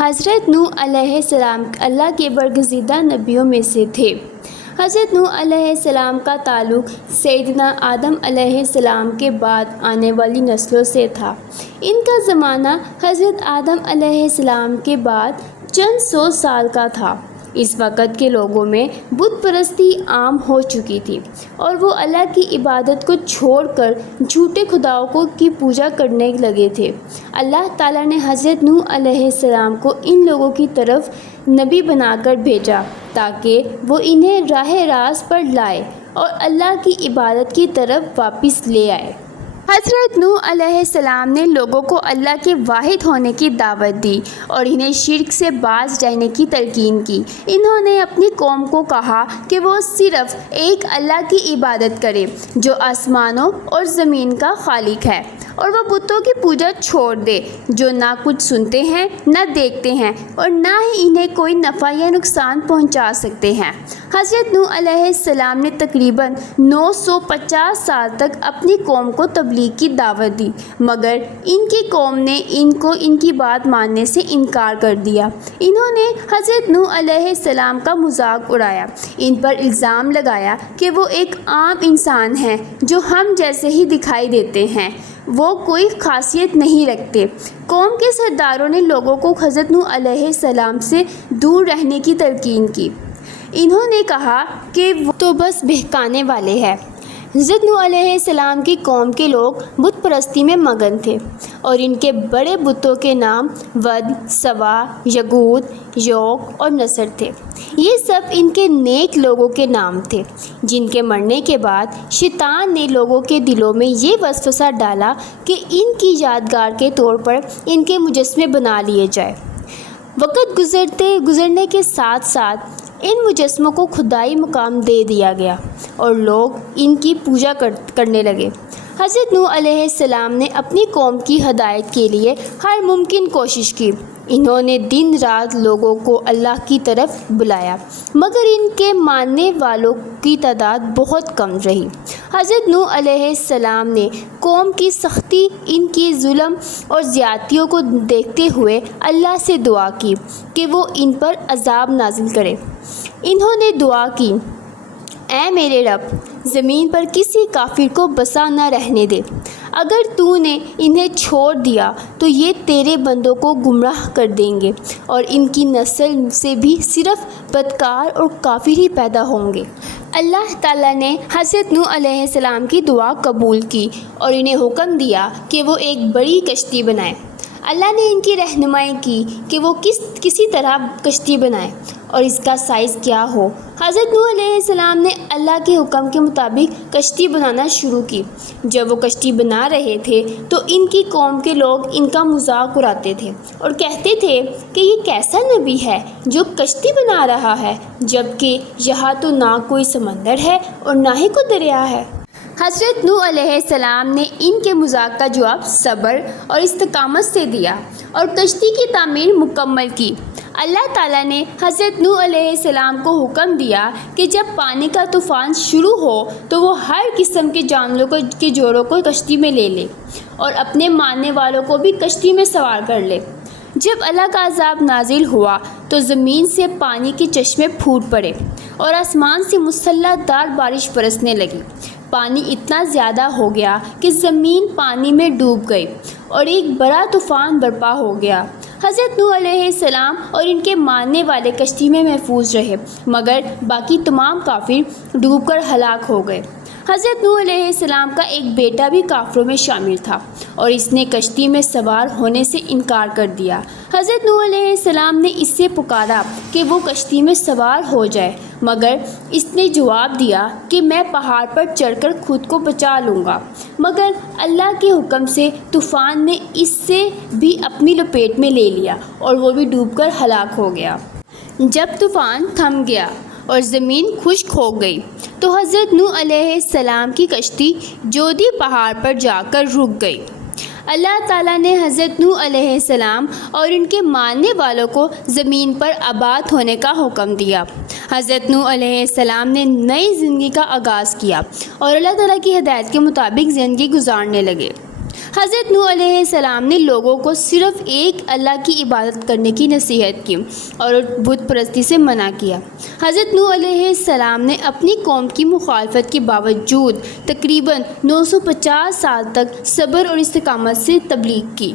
حضرت نوح علیہ السلام اللہ کے برگزیدہ نبیوں میں سے تھے۔ حضرت نوح علیہ السلام کا تعلق سیدنا آدم علیہ السلام کے بعد آنے والی نسلوں سے تھا۔ ان کا زمانہ حضرت آدم علیہ السلام کے بعد چند سو سال کا تھا۔ اس وقت کے لوگوں میں بت پرستی عام ہو چکی تھی اور وہ اللہ کی عبادت کو چھوڑ کر جھوٹے خداؤں کی پوجا کرنے لگے تھے۔ اللہ تعالیٰ نے حضرت نوح علیہ السلام کو ان لوگوں کی طرف نبی بنا کر بھیجا تاکہ وہ انہیں راہ راست پر لائے اور اللہ کی عبادت کی طرف واپس لے آئے۔ حضرت نوح علیہ السلام نے لوگوں کو اللہ کے واحد ہونے کی دعوت دی اور انہیں شرک سے باز رہنے کی تلقین کی۔ انہوں نے اپنی قوم کو کہا کہ وہ صرف ایک اللہ کی عبادت کرے جو آسمانوں اور زمین کا خالق ہے، اور وہ بتوں کی پوجا چھوڑ دے جو نہ کچھ سنتے ہیں نہ دیکھتے ہیں اور نہ ہی انہیں کوئی نفع یا نقصان پہنچا سکتے ہیں۔ حضرت نوح علیہ السلام نے تقریباً 950 سال تک اپنی قوم کو تبلیغ کی دعوت دی، مگر ان کی قوم نے ان کی بات ماننے سے انکار کر دیا۔ انہوں نے حضرت نوح علیہ السلام کا مذاق اڑایا، ان پر الزام لگایا کہ وہ ایک عام انسان ہیں جو ہم جیسے ہی دکھائی دیتے ہیں، وہ کوئی خاصیت نہیں رکھتے۔ قوم کے سرداروں نے لوگوں کو حضرت نوح علیہ السلام سے دور رہنے کی تلقین کی۔ انہوں نے کہا کہ وہ تو بس بہکانے والے ہیں۔ حضرت نوح علیہ السلام کی قوم کے لوگ بت پرستی میں مگن تھے اور ان کے بڑے بتوں کے نام ود، سوا، یغوت، یوق اور نصر تھے۔ یہ سب ان کے نیک لوگوں کے نام تھے جن کے مرنے کے بعد شیطان نے لوگوں کے دلوں میں یہ وسوسہ ڈالا کہ ان کی یادگار کے طور پر ان کے مجسمے بنا لیے جائے۔ وقت گزرنے کے ساتھ ساتھ ان مجسموں کو خدائی مقام دے دیا گیا اور لوگ ان کی پوجا کرنے لگے۔ حضرت نوح علیہ السلام نے اپنی قوم کی ہدایت کے لیے ہر ممکن کوشش کی۔ انہوں نے دن رات لوگوں کو اللہ کی طرف بلایا، مگر ان کے ماننے والوں کی تعداد بہت کم رہی۔ حضرت نوح علیہ السلام نے قوم کی سختی، ان کی ظلم اور زیادتیوں کو دیکھتے ہوئے اللہ سے دعا کی کہ وہ ان پر عذاب نازل کرے۔ انہوں نے دعا کی، اے میرے رب، زمین پر کسی کافر کو بسا نہ رہنے دے۔ اگر تو نے انہیں چھوڑ دیا تو یہ تیرے بندوں کو گمراہ کر دیں گے اور ان کی نسل سے بھی صرف بدکار اور کافر ہی پیدا ہوں گے۔ اللہ تعالیٰ نے حضرت نوح علیہ السلام کی دعا قبول کی اور انہیں حکم دیا کہ وہ ایک بڑی کشتی بنائیں۔ اللہ نے ان کی رہنمائی کی کہ وہ کسی طرح کشتی بنائیں اور اس کا سائز کیا ہو۔ حضرت نوح علیہ السلام نے اللہ کے حکم کے مطابق کشتی بنانا شروع کی۔ جب وہ کشتی بنا رہے تھے تو ان کی قوم کے لوگ ان کا مذاق اڑاتے تھے اور کہتے تھے کہ یہ کیسا نبی ہے جو کشتی بنا رہا ہے، جبکہ یہاں تو نہ کوئی سمندر ہے اور نہ ہی کوئی دریا ہے۔ حضرت نوح علیہ السلام نے ان کے مذاق کا جواب صبر اور استقامت سے دیا اور کشتی کی تعمیر مکمل کی۔ اللہ تعالیٰ نے حضرت نوح علیہ السلام کو حکم دیا کہ جب پانی کا طوفان شروع ہو تو وہ ہر قسم کے جانوروں کے جوڑوں کو کشتی میں لے لے اور اپنے ماننے والوں کو بھی کشتی میں سوار کر لے۔ جب اللہ کا عذاب نازل ہوا تو زمین سے پانی کے چشمے پھوٹ پڑے اور آسمان سے مسلح دار بارش برسنے لگی۔ پانی اتنا زیادہ ہو گیا کہ زمین پانی میں ڈوب گئی اور ایک بڑا طوفان برپا ہو گیا۔ حضرت نوح علیہ السلام اور ان کے ماننے والے کشتی میں محفوظ رہے، مگر باقی تمام کافر ڈوب کر ہلاک ہو گئے۔ حضرت نوح علیہ السلام کا ایک بیٹا بھی کافروں میں شامل تھا اور اس نے کشتی میں سوار ہونے سے انکار کر دیا۔ حضرت نوح علیہ السلام نے اس سے پکارا کہ وہ کشتی میں سوار ہو جائے، مگر اس نے جواب دیا کہ میں پہاڑ پر چڑھ کر خود کو بچا لوں گا۔ مگر اللہ کے حکم سے طوفان نے اس سے بھی اپنی لپیٹ میں لے لیا اور وہ بھی ڈوب کر ہلاک ہو گیا۔ جب طوفان تھم گیا اور زمین خشک ہو گئی تو حضرت نوح علیہ السلام کی کشتی جودی پہاڑ پر جا کر رک گئی۔ اللہ تعالیٰ نے حضرت نوح علیہ السلام اور ان کے ماننے والوں کو زمین پر آباد ہونے کا حکم دیا۔ حضرت نوح علیہ السلام نے نئی زندگی کا آغاز کیا اور اللہ تعالیٰ کی ہدایت کے مطابق زندگی گزارنے لگے۔ حضرت نوح علیہ السلام نے لوگوں کو صرف ایک اللہ کی عبادت کرنے کی نصیحت کی اور بت پرستی سے منع کیا۔ حضرت نوح علیہ السلام نے اپنی قوم کی مخالفت کے باوجود تقریباً 950 سال تک صبر اور استقامت سے تبلیغ کی۔